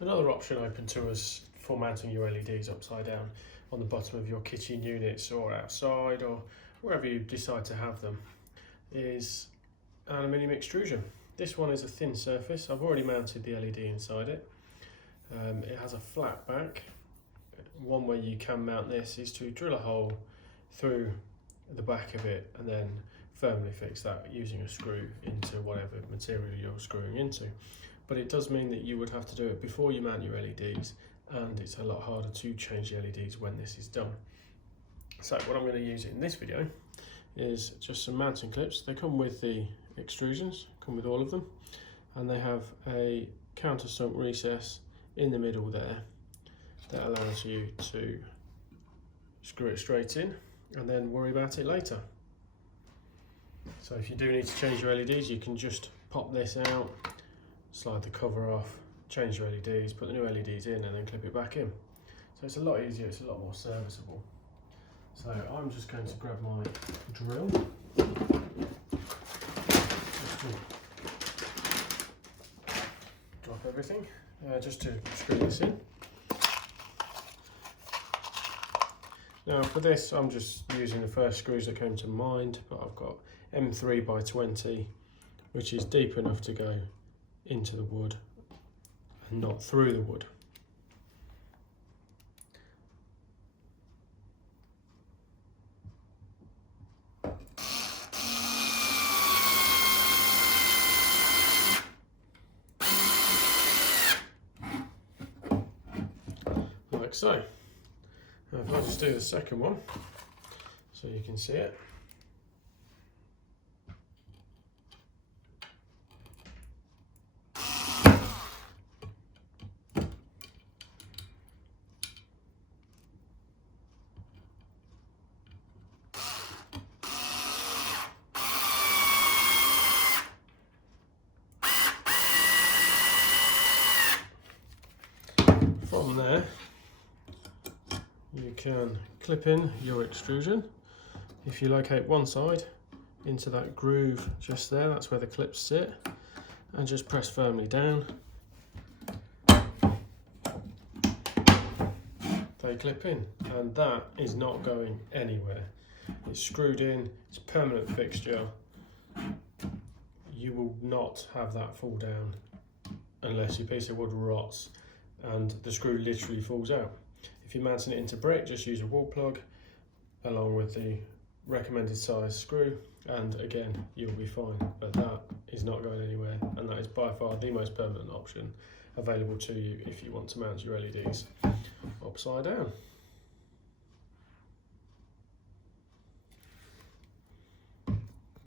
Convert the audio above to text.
Another option open to us for mounting your LEDs upside down on the bottom of your kitchen units or outside or wherever you decide to have them is aluminium extrusion. This one is a thin surface. I've already mounted the LED inside it. It has a flat back. One way you can mount this is to drill a hole through the back of it and then firmly fix that using a screw into whatever material you're screwing into. But it does mean that you would have to do it before you mount your LEDs, and it's a lot harder to change the LEDs when this is done. So what I'm going to use in this video is just some mounting clips. They come with the extrusions, come with all of them, and they have a countersunk recess in the middle there that allows you to screw it straight in and then worry about it later. So if you do need to change your LEDs, you can just pop this out, slide the cover off, change your LEDs, put the new LEDs in and then clip it back in. So it's a lot easier, it's a lot more serviceable. So I'm just going to grab my drill, just to drop everything, just to screw this in. Now for this I'm just using the first screws that came to mind, but I've got M3 by 20, which is deep enough to go into the wood and not through the wood. Like so. Now if I just do the second one so you can see it. From there, you can clip in your extrusion. If you locate one side into that groove just there, that's where the clips sit, and just press firmly down. They clip in, and that is not going anywhere. It's screwed in, it's a permanent fixture. You will not have that fall down unless your piece of wood rots and the screw literally falls out. If you're mounting it into brick, just use a wall plug along with the recommended size screw, and again you'll be fine. But that is not going anywhere, and that is by far the most permanent option available to you if you want to mount your LEDs upside down.